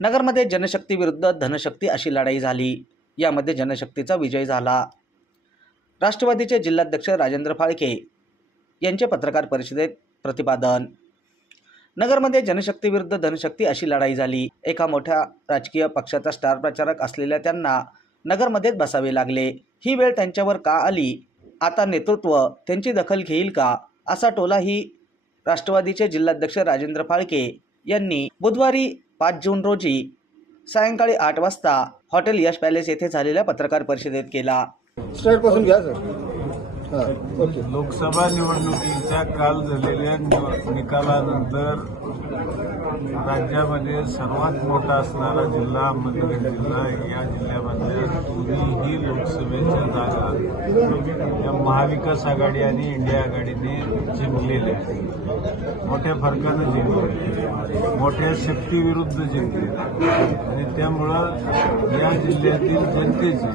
नगरमध्ये जनशक्ती विरुद्ध धनशक्ती अशी लढाई झाली. यामध्ये जनशक्तीचा विजय झाला. राष्ट्रवादीचे जिल्हाध्यक्ष राजेंद्र फाळके यांचे पत्रकार परिषदेत प्रतिपादन. नगरमध्ये जनशक्ती विरुद्ध धनशक्ती अशी लढाई झाली. एका मोठ्या राजकीय पक्षाचा स्टार प्रचारक असलेल्या त्यांना नगरमध्येच बसावे लागले. ही वेळ त्यांच्यावर का आली? आता नेतृत्व त्यांची दखल घेईल का? असा टोलाही राष्ट्रवादीचे जिल्हाध्यक्ष राजेंद्र फाळके यांनी बुधवारी पाच जून रोजी सायंकाळी आठ वाजता हॉटेल यश पॅलेस येथे झालेल्या पत्रकार परिषदेत केला पासून घ्या सर ओके. लोकसभा निवडणुकीच्या काल झालेल्या निकालानंतर राज्यामध्ये सर्वात मोठा असणारा जिल्हा अहमदनगर जिल्हा या जिल्ह्यामधल्या दोन्हीही जागा. या महाविकास आघाडी आणि इंडिया आघाडीने जिंकलेल्या आहेत मोठ्या फरकानं जिंकले. मोठ्या शक्तीविरुद्ध जिंकले. आणि त्यामुळं या जिल्ह्यातील जनतेचे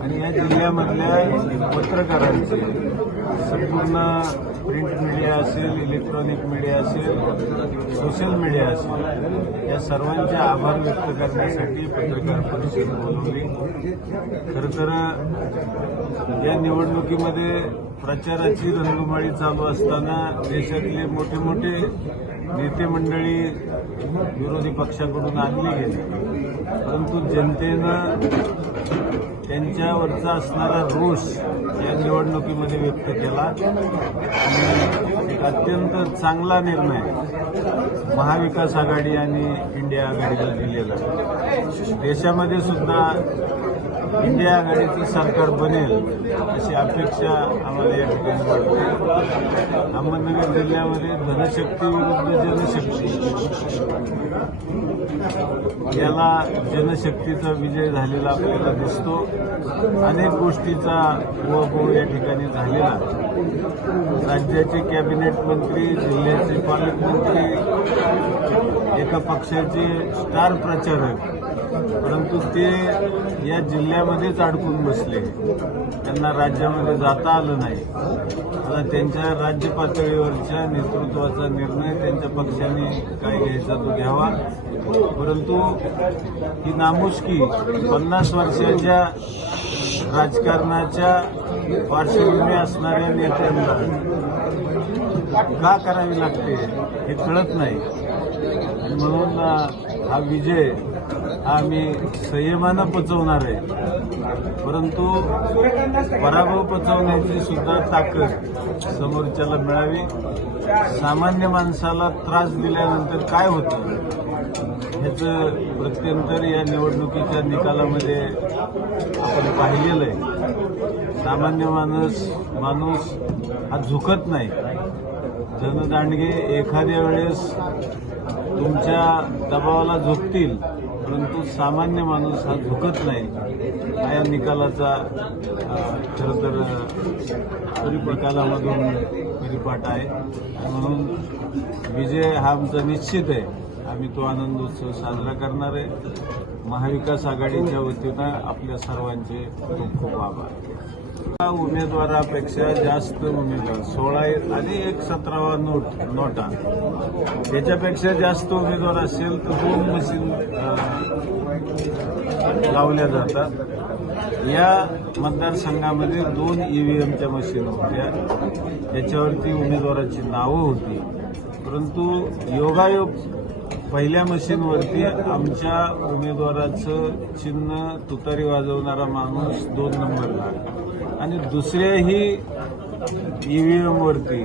आणि या जिल्ह्यामधल्या पत्रकारांचे संपूर्ण प्रिंट मीडिया असेल इलेक्ट्रॉनिक मीडिया असेल सोशल मीडिया असेल या सर्वांचे आभार व्यक्त करण्यासाठी पत्रकार परिषद बोलवली. खरं तर या निवडणुकीमध्ये प्रचाराची रंगमाळी चालू असताना देशातले मोठे मोठे नेते मंडळी विरोधी पक्षाकडून आणली गेली. परंतु जनतेनं त्यांच्यावरचा असणारा रोष या निवडणुकीमध्ये व्यक्त केला. आणि अत्यंत चांगला निर्णय महाविकास आघाडी आणि इंडिया आघाडीला दिलेला. देशामध्ये सुद्धा इंडिया आघाडीचं सरकार बनेल अशी अपेक्षा आम्हाला या ठिकाणी वाटते. अहमदनगर जिल्ह्यामध्ये धनशक्ती विरुद्ध जनशक्ती. याला जनशक्तीचा विजय झालेला आपल्याला दिसतो. अनेक गोष्टीचा उहापोह या ठिकाणी झालेला राज्याचे कॅबिनेट मंत्री जिल्ह्याचे पालकमंत्री एका पक्षाचे स्टार प्रचारक परंतु ते या जिल्ह्यामध्येच अडकून बसले. त्यांना राज्यामध्ये जाता आलं नाही. आता त्यांच्या राज्य पातळीवरच्या नेतृत्वाचा निर्णय त्यांच्या पक्षाने काय घ्यायचा तो घ्यावा. परंतु ही नामुष्की पन्नास वर्षाच्या राजकारणाच्या पार्श्वभूमी असणाऱ्या नेत्यांना का करावी लागते हे कळत नाही. म्हणून हा विजय आम्ही संयमानं पचवणार आहे. परंतु पराभव पचवण्याची सुद्धा ताकद समोरच्याला मिळावी. सामान्य माणसाला त्रास दिल्यानंतर काय होतं? ह्याचं प्रत्यंतर या निवडणुकीच्या निकालामध्ये आपण पाहिलेलं आहे. सामान्य माणूस माणूस हा झुकत नाही. जनदांडगे एखाद्या वेळेस तुमच्या दबावाला झुकतील. परंतु सामान्य माणूस हा झुकत नाही. हा या निकालाचा खरं तर परिपकालामधून परिपाठ आहे. म्हणून विजय हा आमचा निश्चित आहे. आम्ही तो आनंदोत्सव साजरा करणार आहे. महाविकास आघाडीच्या वतीनं आपल्या सर्वांचे खूप खूप आभार. उमेदवारापेक्षा जास्त उमेदवार सोळा आणि एक सतरावा नोट नोटा. त्याच्यापेक्षा जास्त उमेदवार असेल तर दोन मशीन लावल्या जातात. या मतदारसंघामध्ये दोन ईव्हीएमच्या मशीन होत्या. त्याच्यावरती उमेदवाराची नावं होती. परंतु योगायोग पहिल्या मशीनवरती आमच्या उमेदवाराचं चिन्ह तुतारी वाजवणारा माणूस दोन नंबरला आणि दुसऱ्याही ईव्हीएमवरती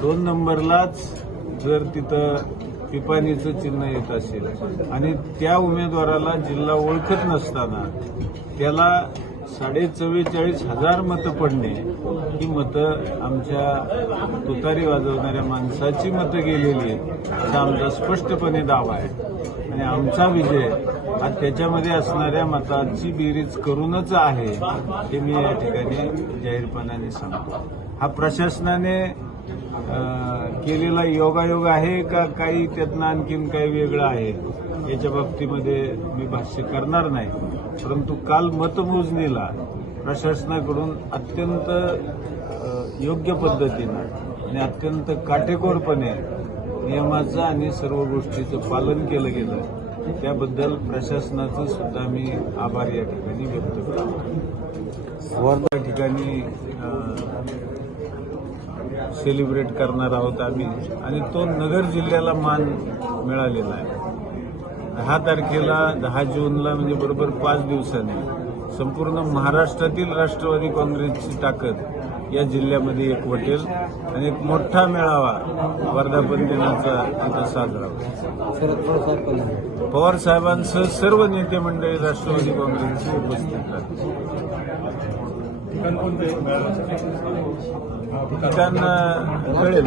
दोन नंबरलाच जर तिथं पिपाणीचं चिन्ह येत असेल आणि त्या उमेदवाराला जिल्हा ओळखत नसताना त्याला साडे चव्वेचाळीस हजार मतं पडणे ही मतं आमच्या तुतारी वाजवणाऱ्या माणसाची मतं गेलेली आहेत. असा आमचा स्पष्टपणे दावा आहे. आणि आमचा विजय हा त्याच्यामध्ये असणाऱ्या मताची बेरीज करूनच आहे हे मी या ठिकाणी जाहीरपणाने सांगतो. हा प्रशासनाने केलेला योगायोग आहे का? काही त्यातनं आणखीन काही वेगळं आहे? याच्या बाबतीमध्ये मी भाष्य करणार नाही. परंतु काल मतमोजणीला प्रशासनाकडून अत्यंत योग्य पद्धतीनं आणि अत्यंत काटेकोरपणे नियमाचं आणि सर्व गोष्टीचं पालन केलं गेलं त्याबद्दल प्रशासनाचं सुद्धा मी आभार या ठिकाणी व्यक्त करतो. वर्धा ठिकाणी सेलिब्रेट करणार आहोत आम्ही आणि तो नगर जिल्ह्याला मान मिळालेला आहे. दहा तारखेला दहा जूनला म्हणजे बरोबर पाच दिवसांनी संपूर्ण महाराष्ट्रातील राष्ट्रवादी काँग्रेसची ताकद या जिल्ह्यामध्ये एकवटेल आणि एक मोठा मेळावा वर्धापन दिनाचा तिथं साजरा होईल. पवार साहेबांसह सर्व नेते मंडळी राष्ट्रवादी काँग्रेसचे उपस्थित राहतील ठिकाण अं, कळेल.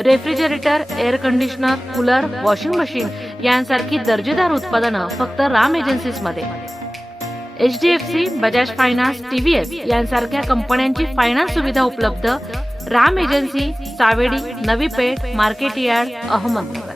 refrigerator air conditioner cooler washing machine यांसारखी दर्जेदार उत्पादनं फक्त Ram एजन्सीसमध्ये H D F C Bajaj finance TVS यांसारख्या कंपन्यांची फायनान्स सुविधा उपलब्ध Ram agency Savedi Navi Peth market yard Ahmednagar